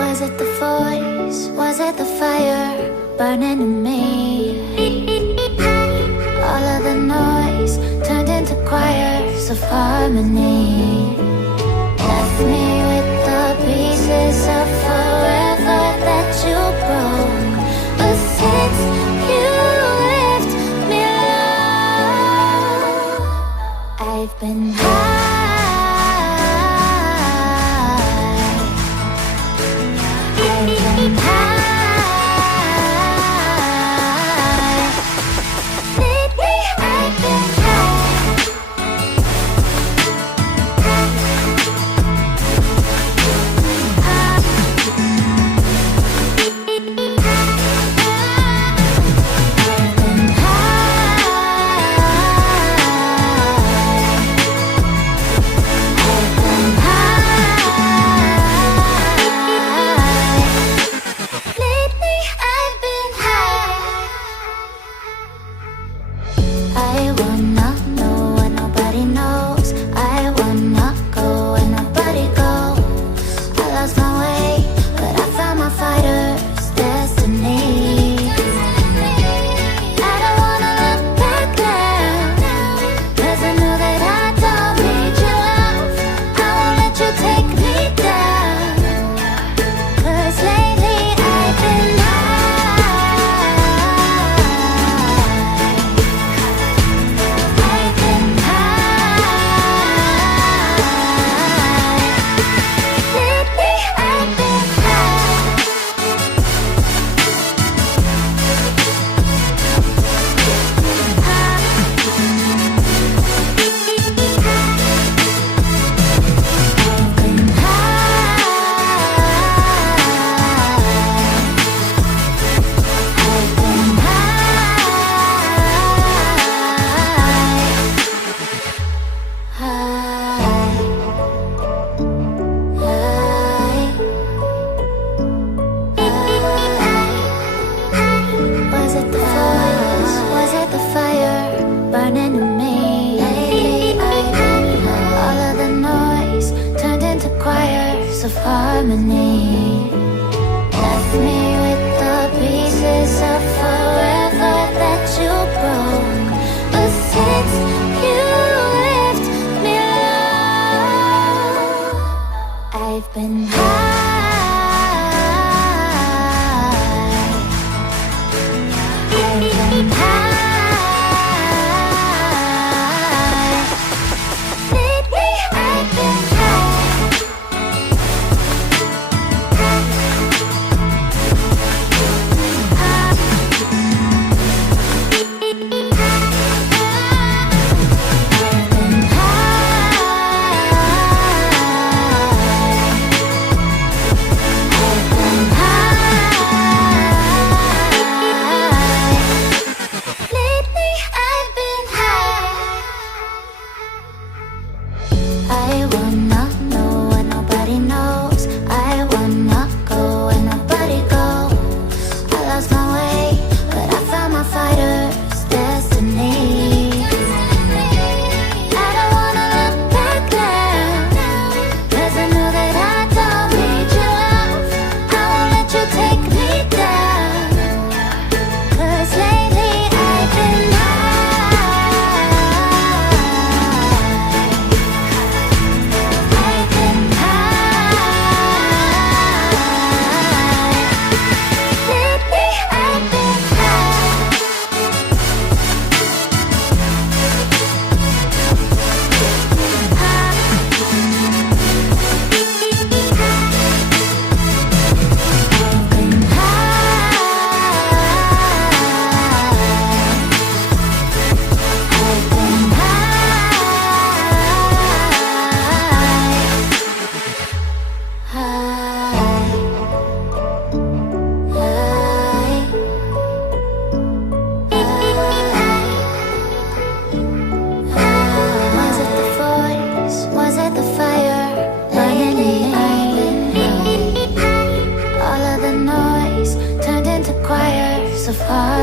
Was it the voice? Was it the fire burning in me? All of the noise turned into choirs of harmony. Left me with the pieces of forever that you broke. But since you left me alone, I've been high.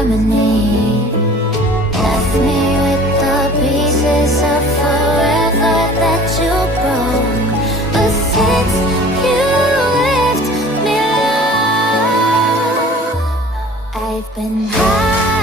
harmony. Left me with the pieces of forever that you broke. But since you left me been high